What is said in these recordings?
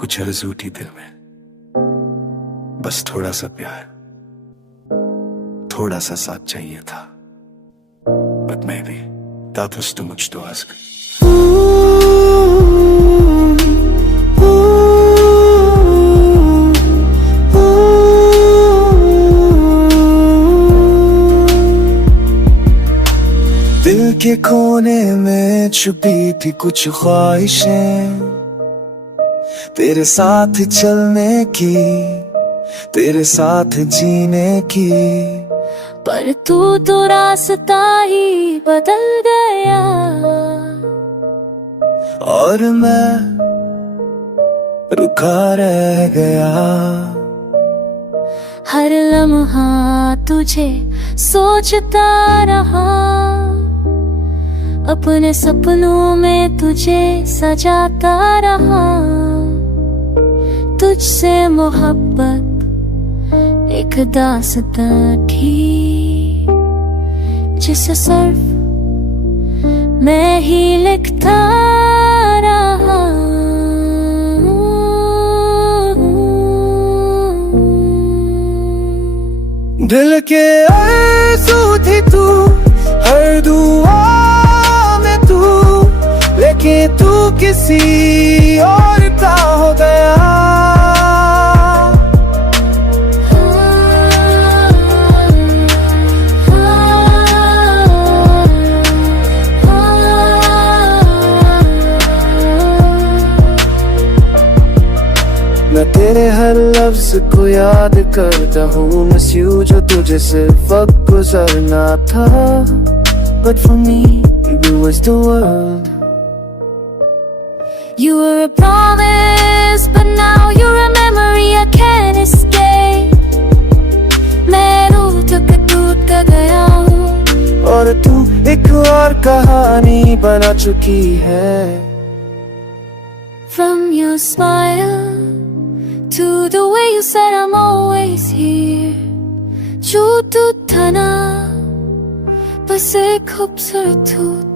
कुछ आरज़ू थी दिल में, बस थोड़ा सा प्यार, थोड़ा सा साथ चाहिए था. But maybe that was too much to ask. दिल के कोने में छुपी थी कुछ ख्वाहिशें, तेरे साथ चलने की, तेरे साथ जीने की. पर तू तो रास्ता ही बदल गया, और मैं रुका रह गया. हर लम्हा तुझे सोचता रहा, अपने सपनों में तुझे सजाता रहा. तुझसे मोहब्बत एक दास्तां थी, जिसे सिर्फ मैं ही लिखता रहा. दिल के आरज़ू थी तू, हर दुआ में तू, लेकिन तू किसी और का हो गया. मैं तेरे हर लफ्ज को याद करता हूँ, मिस यू जो तुझे सिर्फ वक्त गुजरना था. But for me, you was the world. You were a promise, but now you're a memory I can't escape. मैं रूह तक टूट कर गया हूँ, और तू एक और कहानी बना चुकी है. From your smile to the way you said I'm always here. जो तू था ना, बस एक खूबसूरत धूत.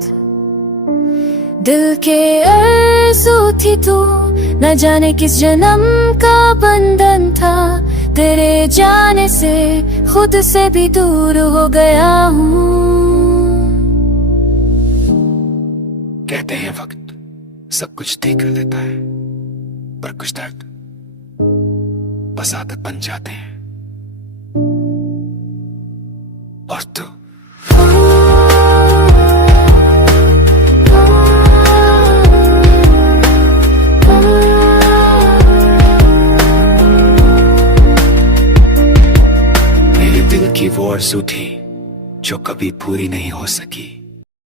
दिल के आरज़ू थी तू, न जाने किस जन्म का बंधन था. तेरे जाने से खुद से भी दूर हो गया हूँ. कहते हैं वक्त सब कुछ ठीक कर देता है, पर कुछ दर्द बस आदत बन जाते हैं. और तू मेरे दिल की वो आरज़ू थी जो कभी पूरी नहीं हो सकी.